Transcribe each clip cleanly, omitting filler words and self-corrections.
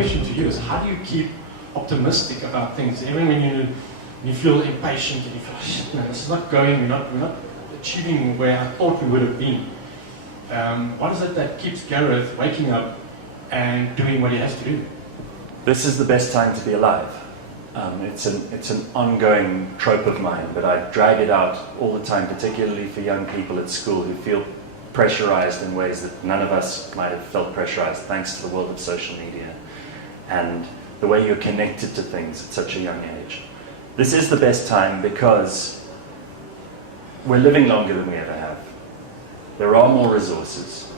question to you is, how do you keep optimistic about things, even when you feel impatient and you feel, oh, shit, no, this is not going, we're not achieving where I thought we would have been. What is it that keeps Gareth waking up and doing what he has to do? This is the best time to be alive. It's an ongoing trope of mine, but I drag it out all the time, particularly for young people at school who feel pressurized in ways that none of us might have felt pressurized, thanks to the world of social media and the way you're connected to things at such a young age. This is the best time because we're living longer than we ever have. There are more resources.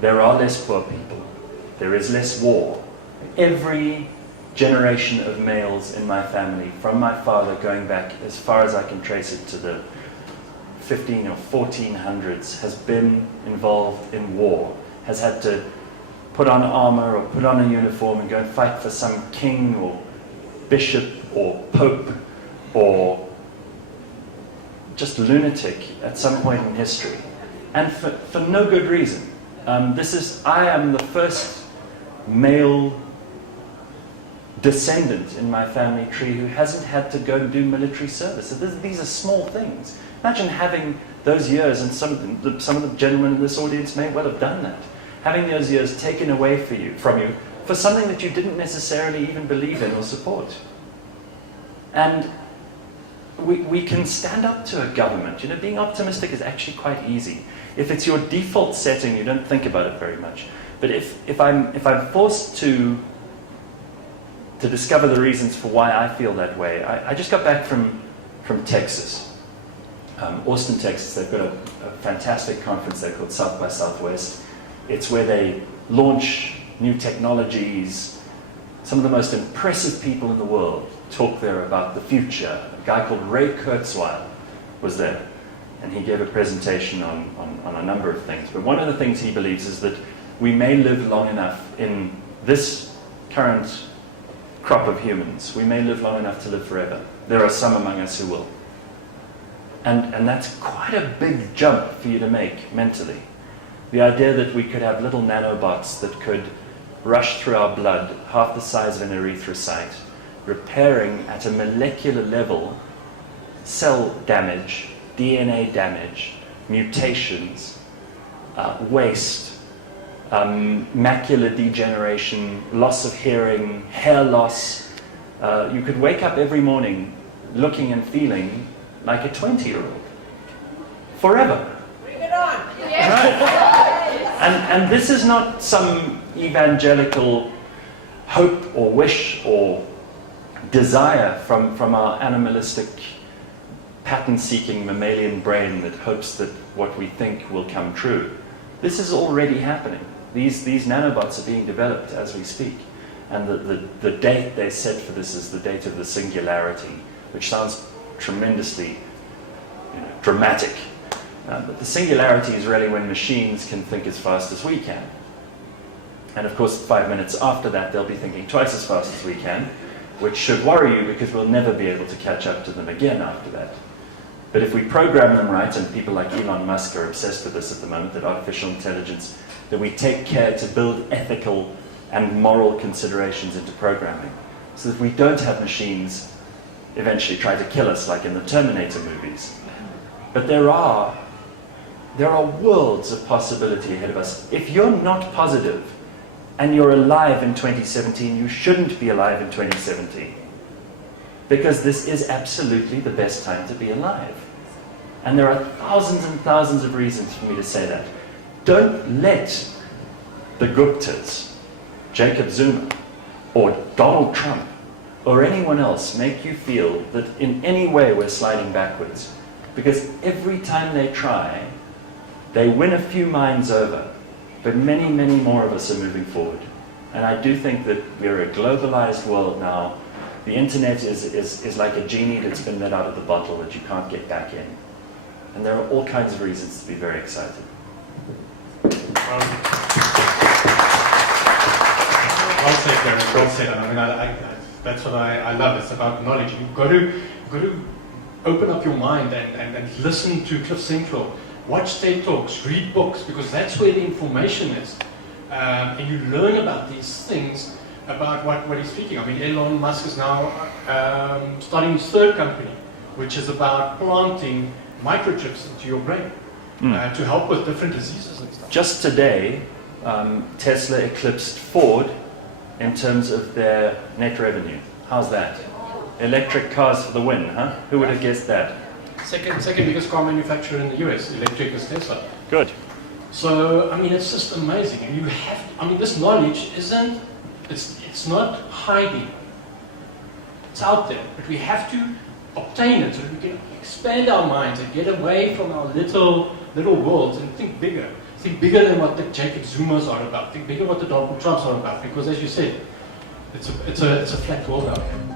There are less poor people. There is less war. Every generation of males in my family, from my father going back as far as I can trace it to the 15 or 1400s, has been involved in war, has had to put on armor or put on a uniform and go and fight for some king or bishop or pope or just lunatic at some point in history. And for no good reason. I am the first male descendant in my family tree who hasn't had to go and do military service. So these are small things. Imagine having those years, and some of the gentlemen in this audience may well have done that, having those years taken away from you for something that you didn't necessarily even believe in or support. And we can stand up to a government. You know, being optimistic is actually quite easy. If it's your default setting, you don't think about it very much. But if I'm forced to discover the reasons for why I feel that way, I just got back from Texas, Austin, Texas. They've got a fantastic conference there called South by Southwest. It's where they launch new technologies. Some of the most impressive people in the world talk there about the future. A guy called Ray Kurzweil was there, and he gave a presentation on a number of things. But one of the things he believes is that we may live long enough in this current crop of humans. We may live long enough to live forever. There are some among us who will. And that's quite a big jump for you to make mentally. The idea that we could have little nanobots that could rush through our blood, half the size of an erythrocyte, repairing at a molecular level cell damage, DNA damage, mutations, waste, macular degeneration, loss of hearing, hair loss. You could wake up every morning looking and feeling like a 20-year-old. Forever. Bring it on! Right? And this is not some evangelical hope or wish or desire from our animalistic, pattern-seeking mammalian brain that hopes that what we think will come true. This is already happening. These nanobots are being developed as we speak. And the date they set for this is the date of the singularity, which sounds tremendously dramatic. But the singularity is really when machines can think as fast as we can. And of course, 5 minutes after that, they'll be thinking twice as fast as we can, which should worry you because we'll never be able to catch up to them again after that. But if we program them right, and people like Elon Musk are obsessed with this at the moment, that artificial intelligence, that we take care to build ethical and moral considerations into programming, so that we don't have machines eventually try to kill us like in the Terminator movies. But there are worlds of possibility ahead of us. If you're not positive and you're alive in 2017, you shouldn't be alive in 2017. Because this is absolutely the best time to be alive. And there are thousands and thousands of reasons for me to say that. Don't let the Guptas, Jacob Zuma, or Donald Trump, or anyone else make you feel that in any way we're sliding backwards. Because every time they try, they win a few minds over, but many, many more of us are moving forward. And I do think that we're a globalized world now. The internet is like a genie that's been let out of the bottle that you can't get back in. And there are all kinds of reasons to be very excited. Well said, Gareth. Well said. I mean, that's what I love. It's about knowledge. You've got to open up your mind and listen to Cliff Central. Watch TED Talks, read books, because that's where the information is. And you learn about these things about what he's speaking. I mean, Elon Musk is now starting his third company, which is about planting microchips into your brain to help with different diseases and stuff. Just today, Tesla eclipsed Ford in terms of their net revenue. How's that? Electric cars for the win, huh? Who would have guessed that? Second biggest car manufacturer in the US, electric, is Tesla. Good. So, I mean, it's just amazing. And you have, I mean, this knowledge isn't, it's not hiding. It's out there. But we have to obtain it so that we can expand our minds and get away from our little worlds and think bigger. Think bigger than what the Jacob Zumas are about. Think bigger what the Donald Trumps are about. Because as you said, it's a flat world out there.